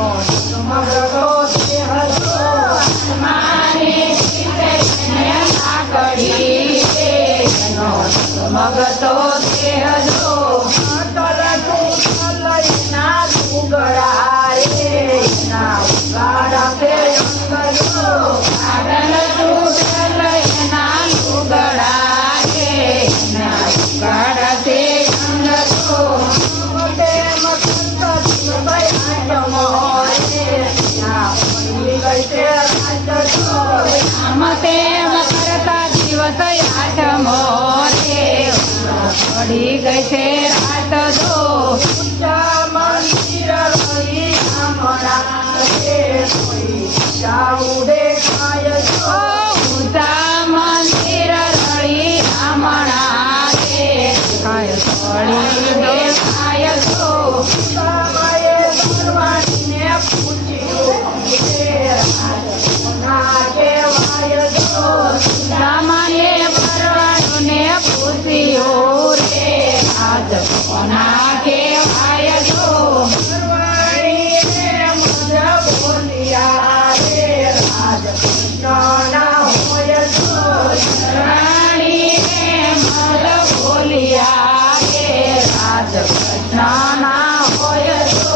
મગતો દેહ જો આત્માને ચિતઈને લાકડી એનો મગતો દેહ જો અટલ ટૂટ લઈના લુગડા રે ના ઉગાડા તે અંગ જો અટલ ટૂટ લઈના લુગડા રે ના ઉગાડા તે અંગ જો મતે મકંત ભય મોરે ના પડી ગઈ તે રાત જો મતે કરતા દિવસ આઠમો રે પડી ગઈ છે રાત જો ઊંચા મંદિર રહી હમણાં રે કોઈ જાઉં દેખાય જો ઊંચા મંદિર રહી હમણાં રે કાય પડી દેખાય જો સમયે ભરવાડીને પૂછ્યું રે ના કહેવાય જો સમયે ભરવાડીને પૂછ્યું રે આજ કોના કહેવાય જો ભરવાડીને મજ બોલ્યા રે રાજ કૃષ્ણના હોય જો ભરવાડીને મજ બોલ્યા રે રાજ કૃષ્ણના હોય જો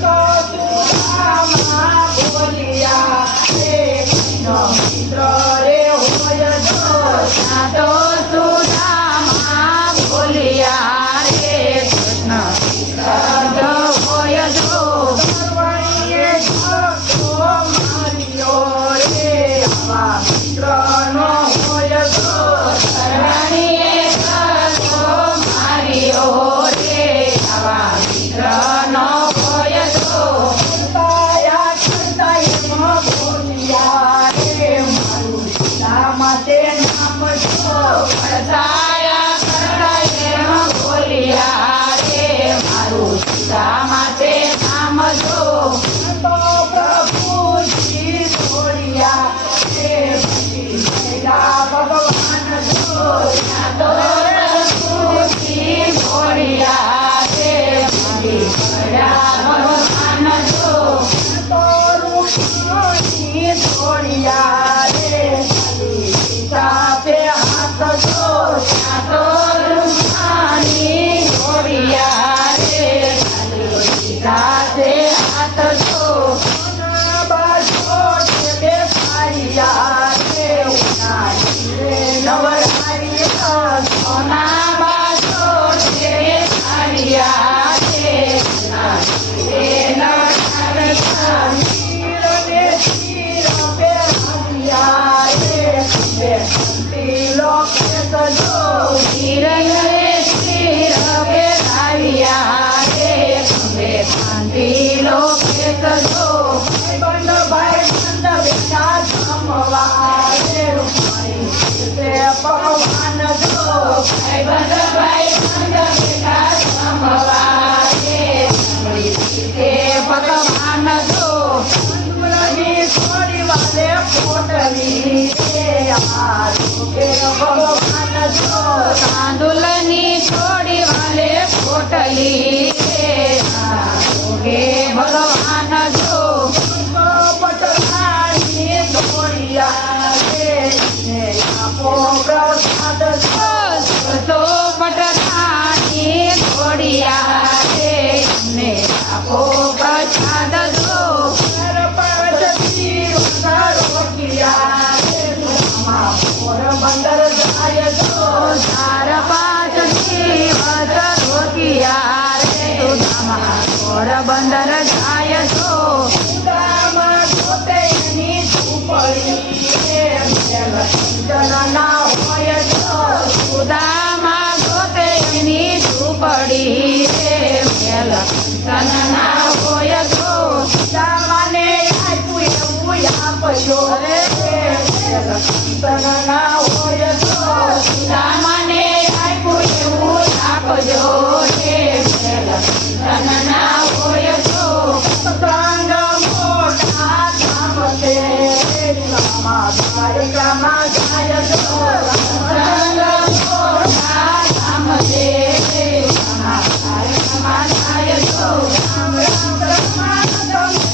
તો સુદામા બોલ્યા રે કૃષ્ણ મિત્ર રે હોય જો તો સુદામા બોલ્યા રે કૃષ્ણ મિત્ર હોય જો ભરવાડીએ ધક્કો માર્યો રે આવા મિત્રનો હોય જો ભરવાડીએ ધક્કો માર્યો રે આવા મિત્રનો હોય જો કરતાયા કરતા એમ બોલ્યા રે મારું શા માટે નામ જો કરતાયા કરતા એમ બોલ્યા રે મારું શા માટે નામ જો તો પ્રભુજી છોડ્યા રે પછી ભેગા ભગવાન જો તો પ્રભુજી છોડ્યા રે પછી ભેગા ભગવાન જો તો રૂપની છોડ્યા રે સાપે હાથ જો તો રૂપની છોડ્યા રે સાપે હાથ જો બાજો બે પારિયા રે નવરારિયા સોના બાજો બે પારિયા રે નવરારિયા તીરને તીર બે હરિયા રે તીલો કે સજો તીરને તીર બે હરિયા રે તીલો કે સજો ભાઈ બંધ બેઠા જમવા રે તે ભગવાન જો ભાઈ બંધ બેઠા જમવા રે તે ભગવાન જો અંદરની થોડી વાલે પોટલી રે ભગવાન જો તાંદુલની થોડી વાલે પોટલી રે ભગવાન જો પટલાની દોડિયા રે આપો પ્રસાદ જો પટલાની દોડિયા રે ને આપો પ્રસાદ જો રોટિયા પોરબંદર જાય જો 4-5 દિવસ રોટિયા રે સુદામા પોરબંદર જાય જો સુદામા ગોતેની ઝૂંપડી રે જનના હોય જો સુદામા ગોતેની ઝૂંપડી રે જનના હોય જો સુદામાને આપ્યું એવું આપજો રે જનના હોય જો સુદામાને આપ્યું એવું આપજો રે જનના હોય જો સંગ મોટા ધામ છે દ્વારિકામાં જાય જો સંગ મોટા ધામ છે દ્વારિકામાં જાય જો રામ રામ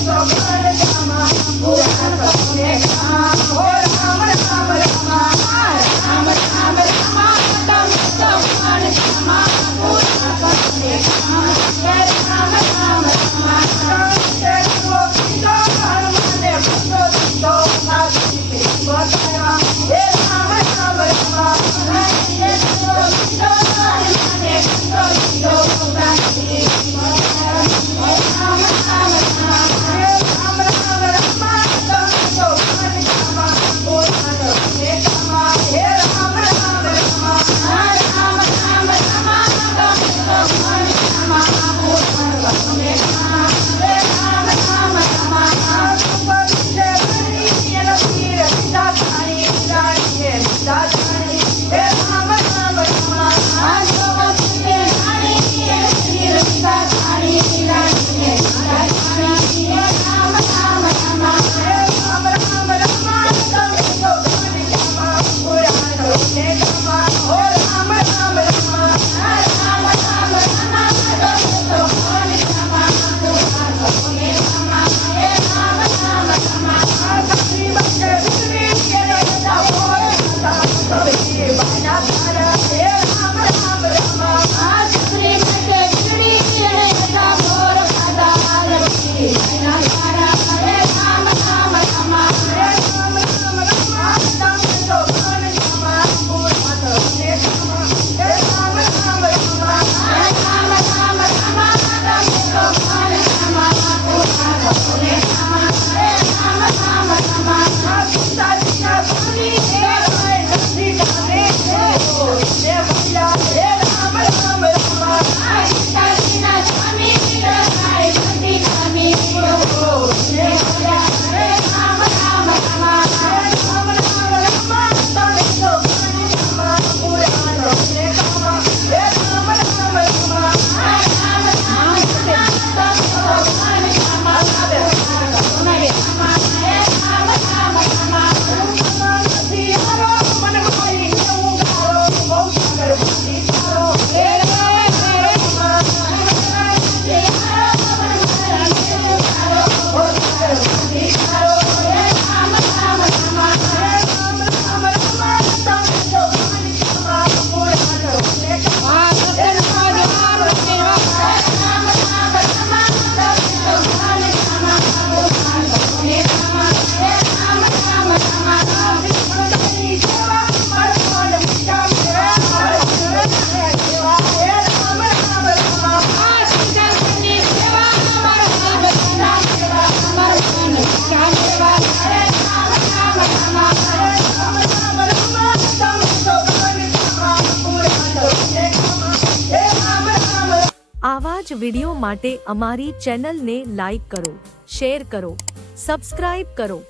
આવા જ વિડિયો માટે અમારી ચેનલને લાઈક કરો, શેર કરો, સબસ્ક્રાઇબ કરો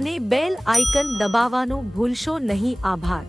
અને બેલ આઇકન દબાવવાનું ભૂલશો નહીં. આભાર.